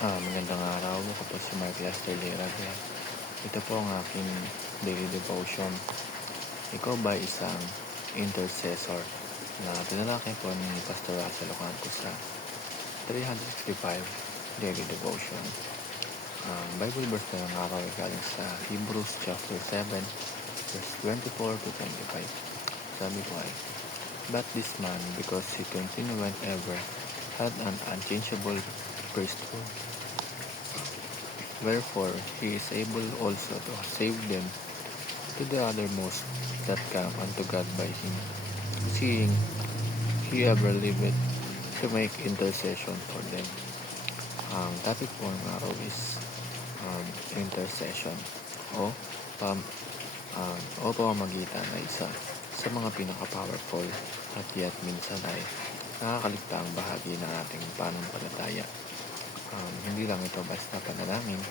Magandang araw. Ako po si Mark Lester Liraga. Ito po ang aking daily devotion. Ikaw ba isang intercessor? Na tinalakay po ni Pastor Russell Ocampo sa 365 daily devotion. Ang Bible verse na ng araw ay galing sa Hebrews chapter 7 verse 24 to 25. Sabi ko ay, "But this man, because he continued ever, had an unchangeable priesthood. Wherefore he is able also to save them to the uttermost that come unto God by him, seeing he ever liveth to make intercession for them." Ang topic po ng araw is intercession o pam, o pamamagitan ay isa sa mga pinaka-powerful at yet minsan ay nakakaligtaang bahagi ng ating pananampalataya. Hindi lang ito basta panalangin,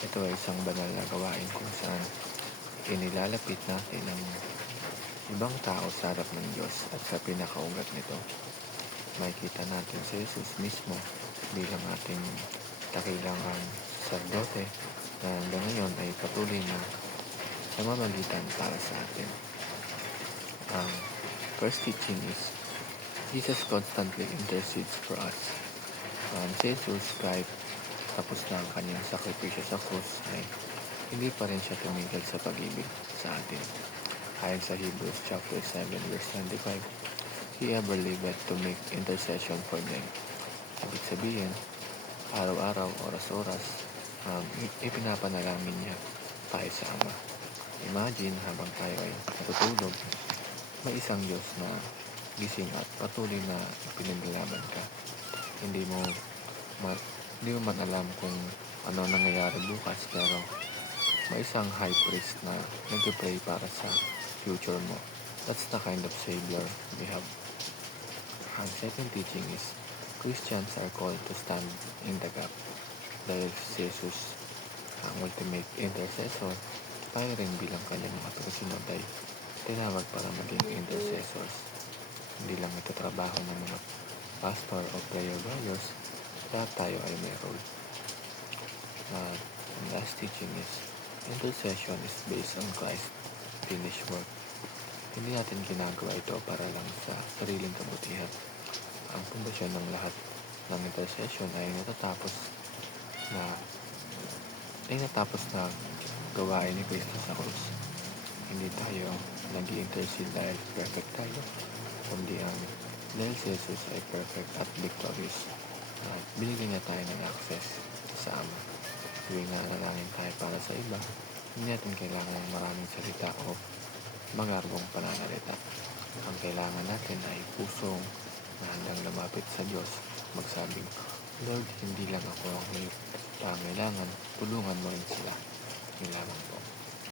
ito ay isang banal na gawain kung saan inilalapit natin ang ibang tao sa harap ng Diyos at sa pinakaugat nito. Makikita natin si Jesus mismo bilang ating dakilang sacerdote na hanggang ngayon ay patuloy na namamagitan para sa atin. Ang first teaching is Jesus constantly intercedes for us. Si Jesus, kahit tapos na ang kanyang sakripisyo sa krus, ay hindi pa rin siya tumigil sa pag-ibig sa atin. Ayon sa Hebrews chapter 7 verse 25, he ever liveth to make intercession for them. Ibig sabihin, araw-araw, oras-oras, ipinapanalangin niya tayo sa Ama. Imagine, habang tayo ay natutulog, may isang Diyos na gising at patuloy na ipinaglalaban ka. Hindi mo man alam kung ano nangyayari bukas, pero may isang high priest na nag-pray para sa future mo. That's the kind of Savior we have. Ang second teaching is Christians are called to stand in the gap. Dahil si Jesus ang ultimate intercessor, tayo rin bilang kanyang mga tagasunod ay tinawag para maging intercessors. Hindi lang ito trabaho ng mga pastor o prayer warriors, lahat tayo ay may role. Ang last teaching is intercession is based on Christ's finished work. Hindi natin ginagawa ito para lang sa sariling kabutihan. Ang pundasyon ng lahat ng intercession ay natapos na gawain ni Kristo sa krus. Hindi tayo nag-i-intercede dahil perfect tayo, kundi dahil si Jesus ay perfect at victorious. At binigyan niya tayo ng access sa Ama. Tuwing nanalangin tayo para sa iba, hindi natin kailangan ng maraming salita o magarbong pananalita. Ang kailangan natin ay pusong na handang lumapit sa Diyos, magsabing, "Lord, hindi lang ako ang may pangailangan, tulungan mo rin sila." Yun lamang po.